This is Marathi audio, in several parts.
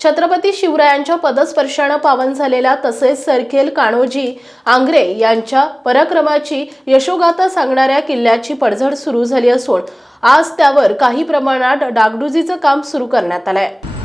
छत्रपती शिवरायांच्या पदस्पर्शानं पावन झालेल्या तसेच सरखेल कान्होजी आंग्रे यांच्या पराक्रमाची यशोगाथा सांगणाऱ्या किल्ल्याची पडझड सुरू झाली असून आज त्यावर काही प्रमाणात डागडुजीचं काम सुरू करण्यात आलंय.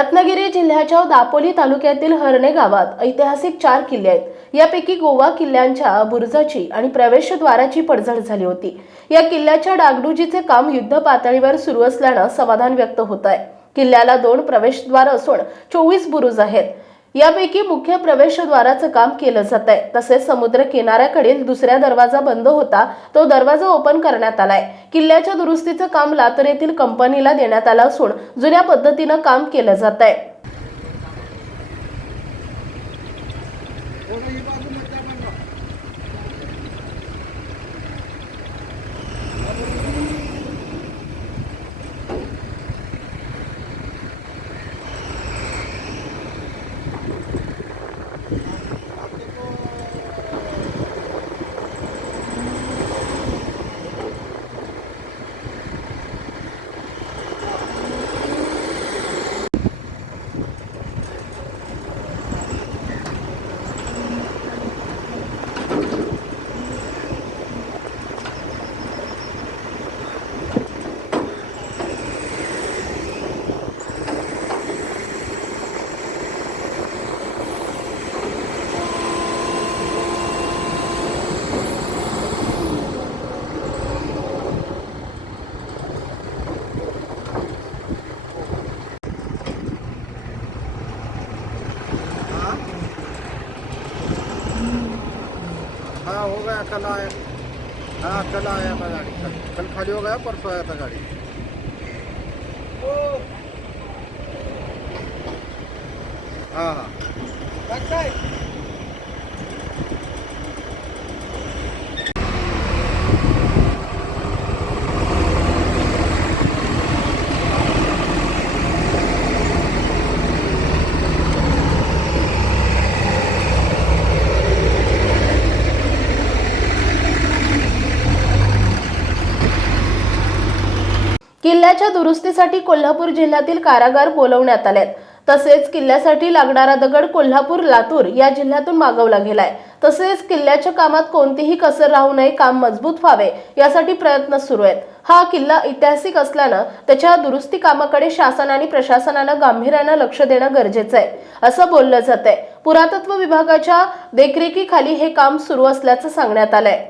रत्नागिरी जिल्ह्याच्या दापोली तालुक्यातील हरणे गावात ऐतिहासिक चार किल्ले आहेत. यापैकी गोवा किल्ल्यांच्या बुरुजाची आणि प्रवेशद्वाराची पडझड झाली होती. या किल्ल्याच्या डागडुजीचे काम युद्ध पातळीवर सुरू असल्यानं समाधान व्यक्त होत आहे किल्ल्याला दोन प्रवेशद्वार असून चोवीस बुरुज आहेत. यापैकी मुख्य प्रवेशद्वाराचं काम केलं जात आहे तसेच समुद्र किनाऱ्याकडील दुसऱ्या दरवाजा बंद होता तो दरवाजा ओपन करण्यात आलाय. किल्ल्याच्या दुरुस्तीचं काम लातूर येथील कंपनीला देण्यात आलं असून जुन्या पद्धतीनं काम केलं जात आहे हो गया कल आया। हाँ कल आया था गाड़ी। कल, कल खाली हो गया परसों आया था गाड़ी। हाँ हाँ। किल्ल्याच्या दुरुस्तीसाठी कोल्हापूर जिल्ह्यातील कारागार बोलवण्यात आलेत. तसेच किल्ल्यासाठी लागणारा दगड कोल्हापूर लातूर या जिल्ह्यातून मागवला गेलाय. तसेच किल्ल्याच्या कामात कोणतीही कसर राहू नये काम मजबूत व्हावे यासाठी प्रयत्न सुरू आहेत. हा किल्ला ऐतिहासिक असल्यानं त्याच्या दुरुस्ती कामाकडे शासन आणि प्रशासनानं गांभीर्यानं लक्ष देणं गरजेचं आहे असं बोललं जात आहे पुरातत्व विभागाच्या देखरेखीखाली हे काम सुरू असल्याचं सांगण्यात आलंय.